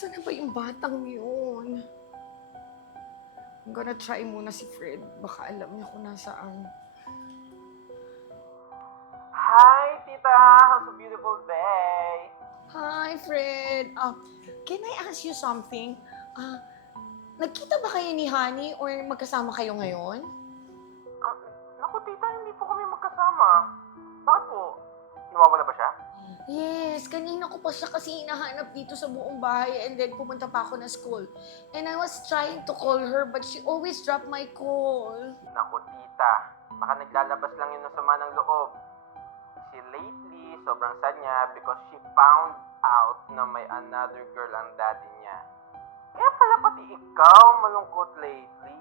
Saan na ba yung batang yun? I'm gonna try muna si Fred. Baka alam niya kung nasaan. Hi, tita! How's a beautiful day? Hi, Fred. Can I ask you something? Nagkita ba kayo ni Honey or magkasama kayo ngayon? Naku, tita, hindi po kami magkasama. Bakit po? Nawawala ba siya? Yes, kanina ko pa siya kasi hinahanap dito sa buong bahay and then pumunta pa ako na school. And I was trying to call her but she always dropped my call. Naku, tita. Baka naglalabas lang yun ng sama ng loob. Si lately, sobrang sad niya because she found out na may another girl ang daddy niya. Kaya pala pati ikaw malungkot lately.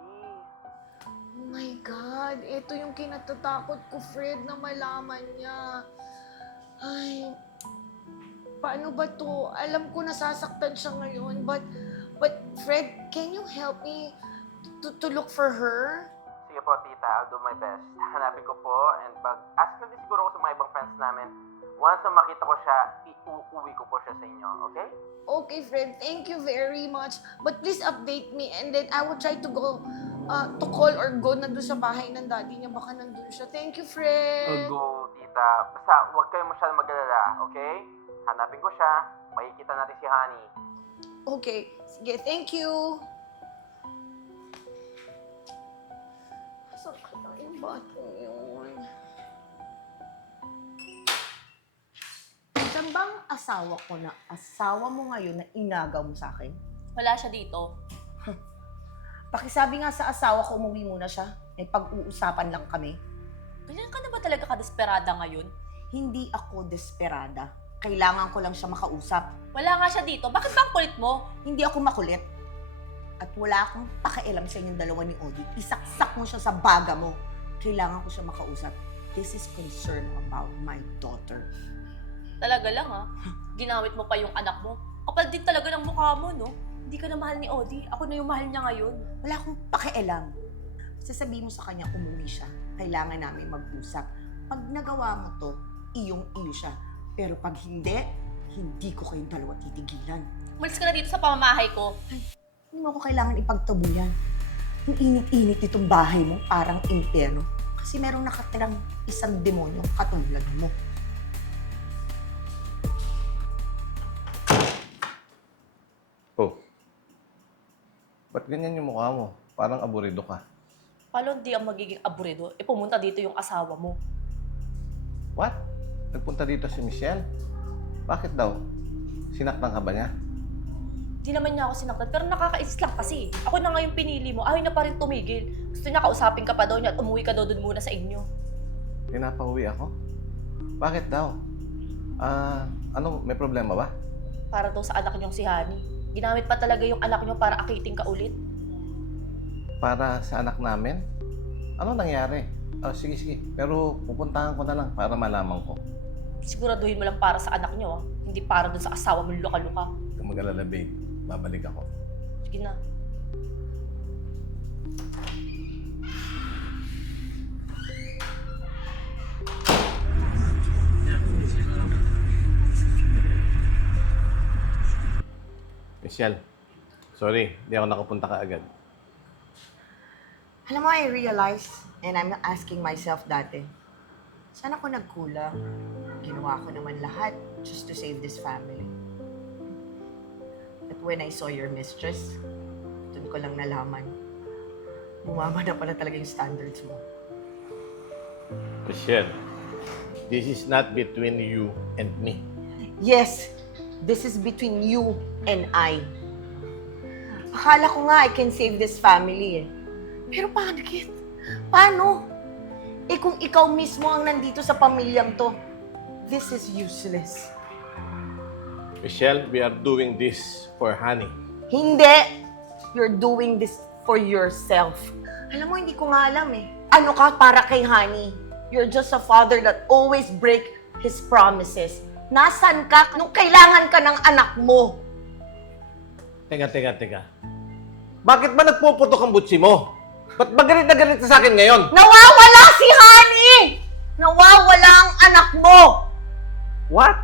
Oh my God, ito yung kinatatakot ko, Fred, na malaman niya. Ay, paano ba to? Alam ko nasasaktan siya ngayon, but Fred, can you help me to look for her? Sige po, tita. I'll do my best. Hanapin ko po and ask na din siguro ko sa mga ibang friends namin. Once na makita ko siya, iuuwi ko po siya sa inyo, okay? Okay, Fred, thank you very much. But please update me and then I will try to go to call or go na doon sa bahay ng daddy niya. Baka nandun siya. Thank you, Fred. Go, tita. Basta huwag kayo masyadong mag-alala, okay? Hanapin ko siya. Makikita natin si Honey. Okay, sige, thank you. Saan ka na yung batong yun? Saan bang asawa ko na asawa mo ngayon na inagaw mo sa akin? Wala siya dito. Pakisabi nga sa asawa ko umuwi muna siya. May pag-uusapan lang kami. Ganyan ka na ba talaga kadesperada ngayon? Hindi ako desperada. Kailangan ko lang siya makausap. Wala nga siya dito. Bakit ba ang kulit mo? Hindi ako makulit. At wala akong pakialam sa inyong dalawa ni Odi. Isaksak mo siya sa baga mo. Kailangan ko siya makausap. This is concern about my daughter. Talaga lang ha. Ginawit mo pa yung anak mo. Kapal din talaga ng mukha mo, no? Hindi ka na mahal ni Odi. Ako na yung mahal niya ngayon. Wala akong pakialam. Sasabihin mo sa kanya umuwi siya. Kailangan namin mag-usap. Pag nagawa mo to, iyong-iyo siya. Pero pag hindi, hindi ko kayong dalawa titigilan. Umalis ka na dito sa pamamahay ko. Hindi mo ko kailangan ipagtabuyan. Ang init-init itong bahay mo, parang impyerno. Kasi merong nakatirang isang demonyo katulad mo. Oh. Ba't ganyan yung mukha mo? Parang aburido ka. Paano hindi ang magiging aburido? Pumunta dito yung asawa mo. What? Nagpunta dito si Michelle? Bakit daw? Sinaktan ka ba niya? Di naman niya ako sinaktan, pero nakakainis lang kasi. Ako na nga yung pinili mo, ayaw na pa rin tumigil. Gusto niya kausapin ka pa daw niya at umuwi ka daw dun muna sa inyo. Pinapauwi ako? Bakit daw? May problema ba? Para daw sa anak niyong si Honey. Ginamit pa talaga yung anak niyo para akiting ka ulit. Para sa anak namin? Ano nangyari? Sige. Pero pupuntahan ko na lang para malaman ko. Siguraduhin mo lang para sa anak niyo, hindi para dun sa asawa mo luka-luka. Kung mag-alala, babe, babalik ako. Sige na. Michelle, sorry, di ako nakapunta ka agad. Alam mo, I realized, and I'm asking myself dati, saan ako nagkulang? Ginawa ko naman lahat just to save this family. But when I saw your mistress, doon ko lang nalaman, bumaba na pala talaga yung standards mo. Michelle, this is not between you and me. Yes, this is between you and I. Akala ko nga I can save this family eh. Pero paano, Kit? Paano? Eh kung ikaw mismo ang nandito sa pamilyang to, this is useless. Michelle, we are doing this for Honey. Hindi! You're doing this for yourself. Alam mo, hindi ko nga alam eh. Ano ka para kay Honey? You're just a father that always break his promises. Nasaan ka nung kailangan ka ng anak mo? Teka. Bakit ba nagpuputok ang butsi mo? Ba't ba galit na galit sa akin ngayon? Nawawala si Honey! Nawawala ang anak mo! What?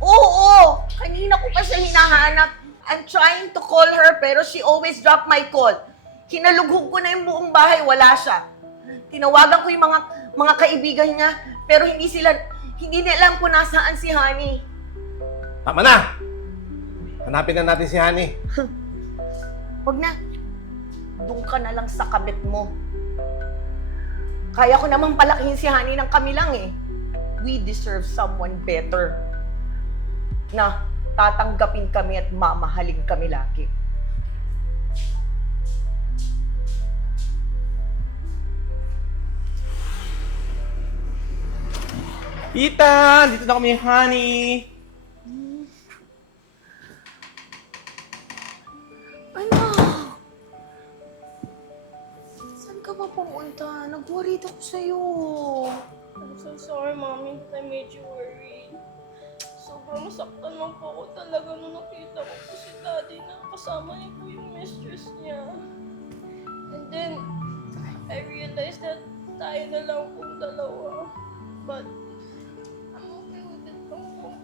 Oo! Kanina ko pa siya hinahanap. I'm trying to call her, pero she always drop my call. Hinalughog ko na yung buong bahay, wala siya. Tinawagan ko yung mga kaibigan niya, pero hindi nila alam kung nasaan si Honey. Tama na! Hanapin na natin si Honey. Huwag na. Doon ka na lang sa kabit mo. Kaya ko namang palakihin si Honey ng kami lang eh. We deserve someone better. Na tatanggapin kami at mamahalin kami lagi. Tita! Dito na kami, honey! Anak! Saan ka ba pumunta? Nag-worried ako sa'yo. I'm so sorry, Mommy. I made you worried. Sobrang saktan lang po ako talaga nung nakita ko po si Daddy na kasama niya po yung mistress niya. And then, I realized that tayo na lang pong dalawa. But, I'm okay with it lang po.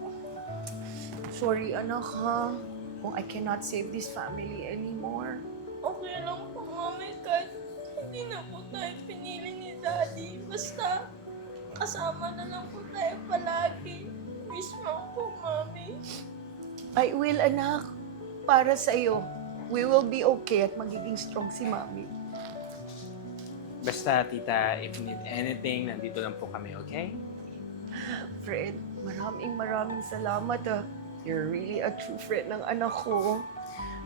Sorry, anak, ha? Kung I cannot save this family anymore. Okay lang po, Mommy. Kahit hindi na po tayo pinili ni Daddy. Basta, kasama na lang po tayo palagi. Wish mo po, Mommy. I will, anak. Para sa'yo. We will be okay at magiging strong si Mami. Basta, tita, if you need anything, nandito lang po kami, okay? Fred, maraming salamat, ah. You're really a true friend ng anak ko.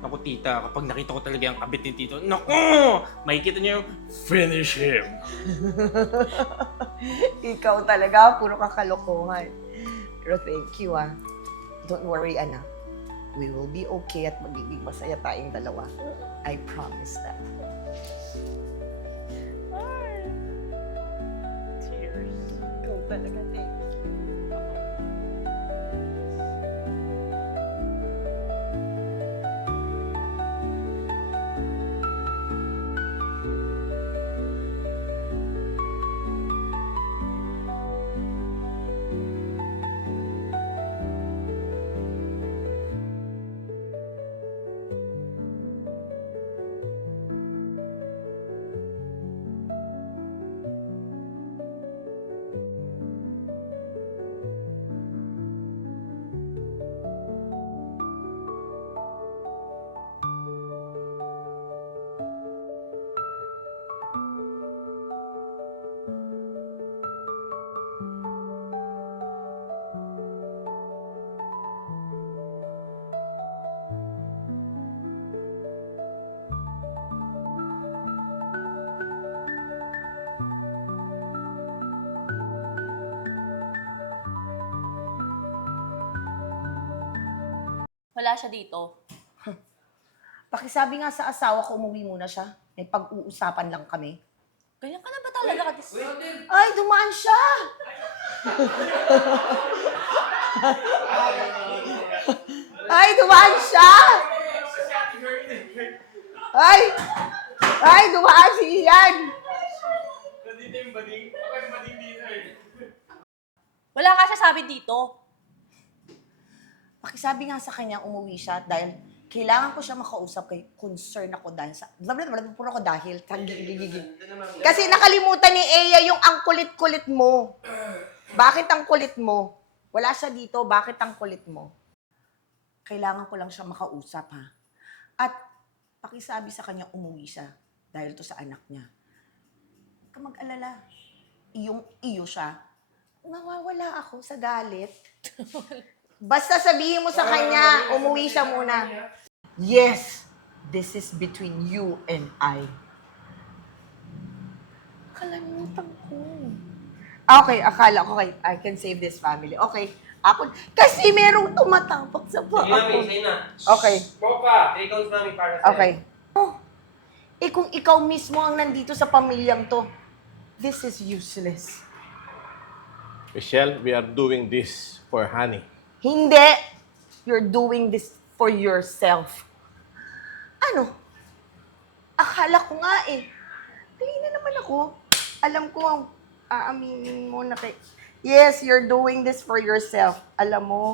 Naku, tita, kapag nakita ko talaga ang kabit ni Tito, naku! Makikita niyo yung finish him. Ikaw talaga, puro kakalokohan. Pero thank you, ah. Don't worry, anak. We will be okay at magiging masaya tayong dalawa. I promise that. Cheers. Ikaw talaga, thank you. Wala siya dito. Pakisabi nga sa asawa ko, umuwi muna siya. May pag-uusapan lang kami. Ganyan ka na ba talaga? Ay, dumaan siya! Ay, dumaan siya! Ay, dumaan si Ian! Wala nga siya sabi dito. Pakisabi nga sa kanya, umuwi siya dahil kailangan ko siya makausap kay concern ako dahil sa... Puro ako dahil. Kasi nakalimutan ni Eya yung ang kulit-kulit mo. Bakit ang kulit mo? Wala siya dito, bakit ang kulit mo? Kailangan ko lang siya makausap, ha? At pakisabi sa kanya, umuwi siya dahil to sa anak niya. Huwag ka mag-alala. Iyo siya. Mawawala ako sa galit. Basta sabihin mo sa kanya, umuwi siya muna. Yes, this is between you and I. Kalimutan ko. Okay, akala ko I can save this family. Okay, ako, kasi merong tumatapak sa paa ko. Okay. Popa, 3 counts namin para sa'yo. Okay. Oh, kung ikaw mismo ang nandito sa pamilyang to, this is useless. Michelle, we are doing this for Honey. Hindi. You're doing this for yourself. Ano? Akala ko nga eh. Dali na naman ako. Alam ko ang aaminin mo na kay... Yes, you're doing this for yourself. Alam mo?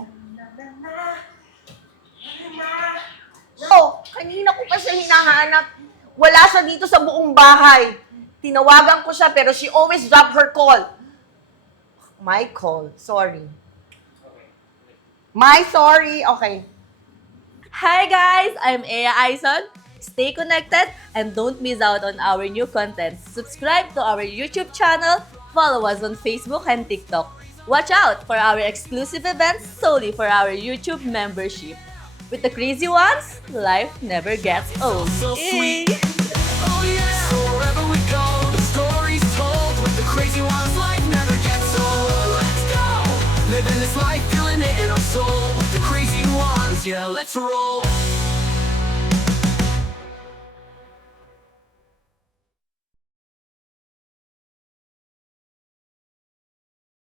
Oh, kanina ko pa siya hinahanap. Wala siya dito sa buong bahay. Tinawagan ko siya pero she always drop her call. My call. Sorry. My sorry. Okay. Hi guys, I'm Ea Aison. Stay connected and don't miss out on our new content. Subscribe to our YouTube channel, follow us on Facebook and TikTok. Watch out for our exclusive events solely for our YouTube membership. With the crazy ones, life never gets old. So sweet. Yay! Oh yeah. So wherever we go, the story's told. With the crazy ones, life never gets old. Let's go. Living this life, feeling it in our soul. With the crazy ones, yeah, let's roll.